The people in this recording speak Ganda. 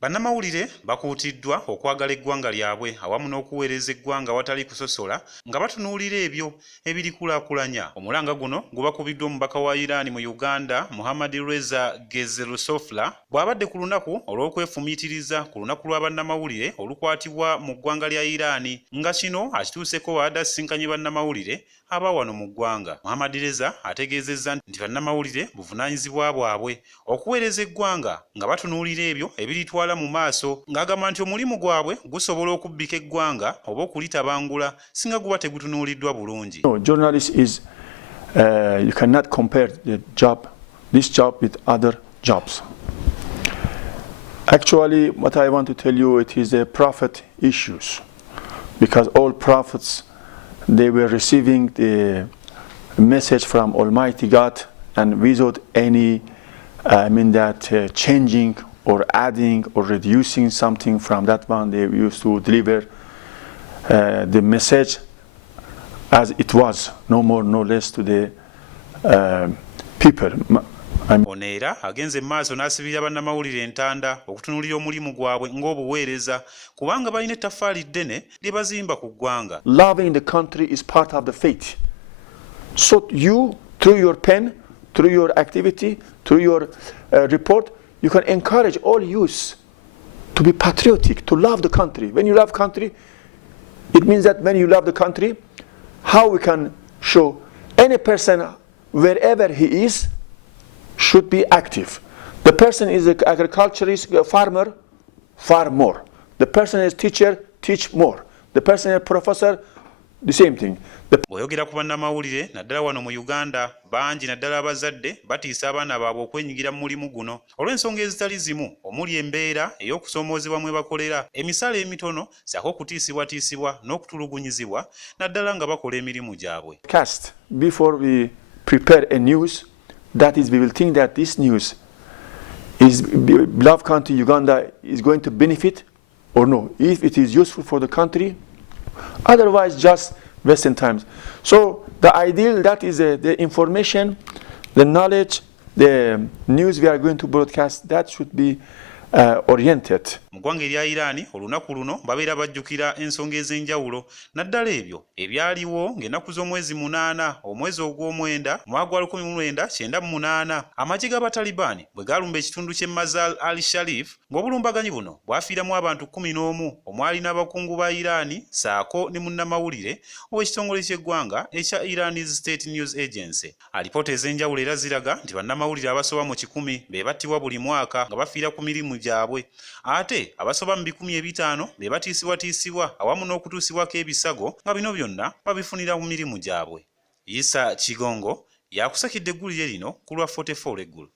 Bannamawulire bakuutiddwa okwagala eggwanga lyabwe awamu n'okuweereza eggwanga awatali kusosola nga batunuulira ebyo ebirikulaakulanya. Omulanga guno gubakubiddwa omubaka wa Iran mu Uganda, Mohammad Reza Ghezalosofla, bw'abadde ku lunaku olw'okwefumiitiriza ku lunaku lwa bannamawulire olukwatibwa mu ggwanga lya Iran, nga kino akituuseko wadde asisinkanye bannamawulire aba wano mu ggwanga. Mohammad Reza ategeezezza nti bannamawulire buvunaanyizibwa bwabwe okuweereza eggwanga nga batunuulira ebyo ebiritwala mu maaso, ng'agamba nti omulimu gwabwe gusobola okubbika eggwanga oba okulitabangula singa guba tegutunuuliddwa bulungi. No, journalist is you cannot compare this job with other jobs. Actually, what I want to tell you, it is a prophet issues, because all prophets, they were receiving the message from Almighty God, and without any changing or adding or reducing something from that one. They used to deliver the message as it was, no more, no less, to the people. Ono era agenze maaso n'asibira bannamawulire entanda okutunuulira omulimu gwabwe ng'obuweereza kubanga balina ettaffaali ddene lye bazimba ku ggwanga. Loving the country is part of the faith. So you, through your pen, through your activity, through your report, you can encourage all youths to be patriotic, to love the country. When you love country, it means that when you love the country, how we can show any person, wherever he is, should be active. The person is an agriculturist, a farmer, farm more. The person is teacher, teach more. The person is a professor, the same thing. Bw'oyogera ku bannamawulire naddala wano mu Uganda, bangi naddala abazadde batiisa abaana baabwe okwenyigira mu mulimu guno olw'ensonga ezitali zimu, omuli embeera ey'okusoomoozebwa mwe bakolera, emisala emitono, ssaako okutiisibwatiisibwa n'okutulugunyizibwa naddala nga bakola emirimu gyabwe. Before we prepare a news, that is, we will think that this news is beloved country Uganda is going to benefit or no, if it is useful for the country, otherwise just Western times. So the ideal, that is the information, the knowledge, the news we are going to broadcast, that should be oriented. Mu ggwanga erya Iran olunaku luno babeera bajjukira ensonga ez'enjawulo naddala ebyo ebyaliwo ng'ennaku z'omwezi 8 omwezi ogw'omwenda mwaka gwa 1998 amagye g'Abataliban bwe gaalumba ekitundu ky'e Mazar al-Sharif ng'obulumbaganyi buno bwafiiramu abantu 11 omwali n'abakungu ba Iran ssaako ne munnamawulire ow'ekitongole ky'eggwanga ekya Iran's State News Agency. Alipoota ez'enjawulo era ziraga nti bannamawulire abasoba mu 100 be battibwa buli mwaka nga bafiira ku mirimu gyabwe, ate abasoba mu 500 be batiisibwatiisibwa awamu n'okutuusibwako ebisago nga bino byonna babifunira mu mirimu gyabwe. Isa Kigongo yakusakidde eggulire lino ku lwa 44 eggulo.